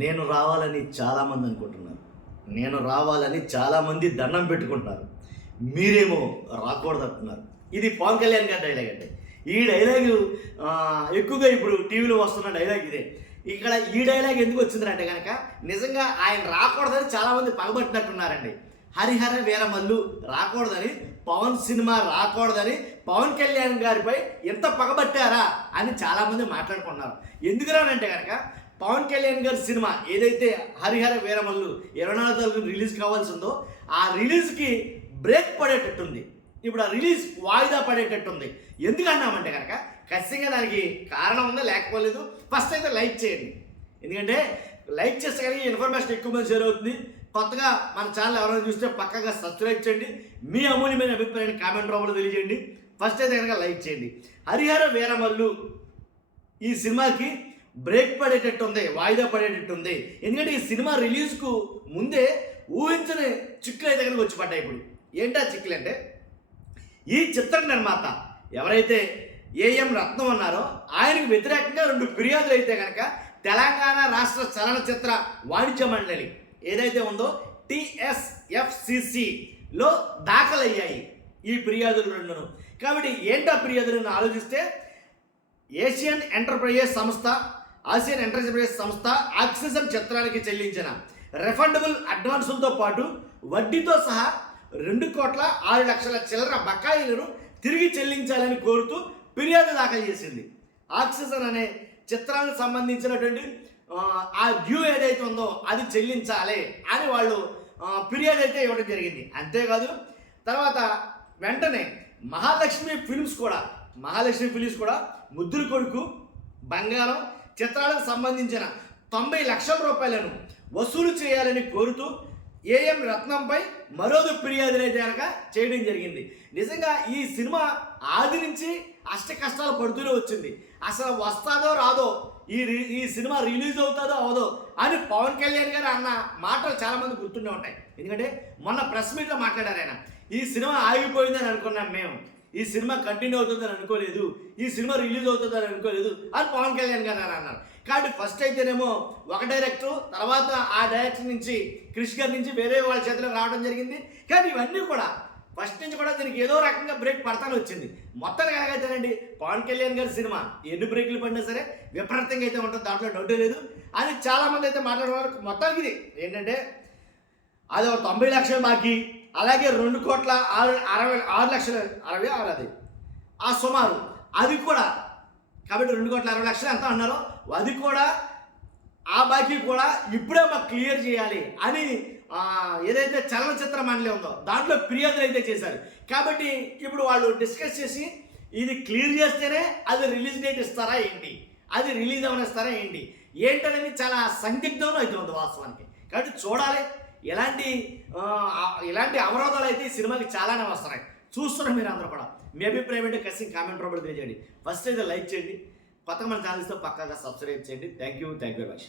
నేను రావాలని చాలామంది అనుకుంటున్నారు. నేను రావాలని చాలామంది దండం పెట్టుకుంటున్నారు. మీరేమో రాకూడదంటున్నారు. ఇది పవన్ కళ్యాణ్ గారి డైలాగ్ అండి. ఈ డైలాగు ఎక్కువగా ఇప్పుడు టీవీలో వస్తున్న డైలాగ్ ఇదే. ఇక్కడ ఈ డైలాగ్ ఎందుకు వచ్చిందంటే కనుక నిజంగా ఆయన రాకూడదని చాలామంది పగబట్టినట్టున్నారండి. హరిహర వీరమల్లు రాకూడదని, పవన్ సినిమా రాకూడదని పవన్ కళ్యాణ్ గారిపై ఎంత పగబట్టారా అని చాలామంది మాట్లాడుకున్నారు. ఎందుకురానంటే కనుక పవన్ కళ్యాణ్ గారి సినిమా ఏదైతే హరిహర వీరమల్లు 24 తారీఖున రిలీజ్ కావాల్సి ఉందో ఆ రిలీజ్కి బ్రేక్ పడేటట్టుంది. ఇప్పుడు ఆ రిలీజ్ వాయిదా పడేటట్టుంది. ఎందుకన్నామంటే కనుక ఖచ్చితంగా దానికి కారణం ఉందా లేకపోలేదు. ఫస్ట్ అయితే లైక్ చేయండి, ఎందుకంటే లైక్ చేస్తే కనుక ఇన్ఫర్మేషన్ ఎక్కువ మంది షేర్ అవుతుంది. కొత్తగా మన ఛానల్ ఎవరైనా చూస్తే పక్కగా సబ్స్క్రైబ్ చేయండి. మీ అమూల్యమైన అభిప్రాయాన్ని కామెంట్ రూపంలో తెలియజేయండి. ఫస్ట్ అయితే కనుక లైక్ చేయండి. హరిహర వీరమల్లు ఈ సినిమాకి బ్రేక్ పడేటట్టు ఉంది, వాయిదా పడేటట్టు ఉంది. ఎందుకంటే ఈ సినిమా రిలీజ్కు ముందే ఊహించని చిక్కులు అయితే కనుక వచ్చి పడ్డాయి. ఇప్పుడు ఏంటా చిక్కులు అంటే, ఈ చిత్ర నిర్మాత ఎవరైతే ఏఎం రత్నం అన్నారో ఆయనకు వ్యతిరేకంగా 2 ఫిర్యాదులు అయితే కనుక తెలంగాణ రాష్ట్ర చలనచిత్ర వాణిజ్య మండలి ఏదైతే ఉందో TSFCCలో దాఖలయ్యాయి ఈ ఫిర్యాదులు 2. కాబట్టి ఏంటా ఫిర్యాదులను ఆలోచిస్తే ఆసియన్ ఎంటర్ప్రైజెస్ సంస్థ ఆక్సిజన్ చిత్రానికి చెల్లించిన రిఫండబుల్ అడ్వాన్సులతో పాటు వడ్డీతో సహా 2,06,00,000 చిల్లర బకాయిలను తిరిగి చెల్లించాలని కోరుతూ ఫిర్యాదు దాఖలు చేసింది. ఆక్సిజన్ అనే చిత్రానికి సంబంధించినటువంటి ఆ డ్యూ ఏదైతే ఉందో అది చెల్లించాలి అని వాళ్ళు ఫిర్యాదు అయితే ఇవ్వడం జరిగింది. అంతేకాదు తర్వాత వెంటనే మహాలక్ష్మి ఫిల్మ్స్ కూడా ముద్దుల కొడుకు, బంగారం చిత్రాలకు సంబంధించిన 90 లక్షల రూపాయలను వసూలు చేయాలని కోరుతూ ఏఎం రత్నంపై మరో ఫిర్యాదులు అయితే కనుక చేయడం జరిగింది. నిజంగా ఈ సినిమా ఆది నుంచి అష్ట కష్టాలు పడుతూనే వచ్చింది. అసలు వస్తాదో రాదో, ఈ సినిమా రిలీజ్ అవుతుందో అవదో అని పవన్ కళ్యాణ్ గారు అన్న మాటలు చాలామంది గుర్తుండే ఉంటాయి. ఎందుకంటే మొన్న ప్రెస్ మీట్లో మాట్లాడారు ఆయన. ఈ సినిమా ఆగిపోయిందని అనుకున్నాం మేము, ఈ సినిమా కంటిన్యూ అవుతుందని అనుకోలేదు, ఈ సినిమా రిలీజ్ అవుతుందని అనుకోలేదు అని పవన్ కళ్యాణ్ గారు అని అన్నారు. కాబట్టి ఫస్ట్ అయితేనేమో ఒక డైరెక్టర్, తర్వాత ఆ డైరెక్టర్ నుంచి క్రిష్ గారి నుంచి వేరే వాళ్ళ చేతిలోకి రావడం జరిగింది. కానీ ఇవన్నీ కూడా ఫస్ట్ నుంచి కూడా దీనికి ఏదో రకంగా బ్రేక్ పడతానే వచ్చింది. మొత్తానికి ఎలాగైతేనండి పవన్ కళ్యాణ్ గారి సినిమా ఎన్ని బ్రేకులు పడినా సరే విపరీతంగా అయితే ఉంటుంది, దాంట్లో డౌటే లేదు అని చాలామంది అయితే మాట్లాడేవారు. మొత్తానికి ఇది ఏంటంటే అది ఒక 90 లక్షలు బాకీ, అలాగే 2,06,60,000 అది ఆ సుమారు అది కూడా. కాబట్టి 2,60,00,000 ఎంత అన్నారో అది కూడా, ఆ బాకీ కూడా ఇప్పుడే మాకు క్లియర్ చేయాలి అని ఏదైతే చలనచిత్ర మండలి ఉందో దాంట్లో ఫిర్యాదులు అయితే చేశారు. కాబట్టి ఇప్పుడు వాళ్ళు డిస్కస్ చేసి ఇది క్లియర్ చేస్తేనే అది రిలీజ్ డేట్ ఇస్తారా ఏంటి, అది రిలీజ్ అవనిస్తారా ఏంటనేది చాలా సందిగ్ధంలో అయితే ఉంది వాస్తవానికి. కాబట్టి చూడాలి. ఇలాంటి అవరోధాలు అయితే ఈ సినిమాకి చాలానే వస్తున్నాయి. చూస్తున్నారు మీరు అందరూ కూడా. మీ అభిప్రాయం ఏంటో ఖచ్చితంగా కామెంట్ రూపంలో తెలియజేయండి. ఫస్ట్ అయితే లైక్ చేయండి, కొత్తగా మన ఛానల్స్తో పక్కాగా సబ్స్క్రైబ్ చేయండి. Thank you very much.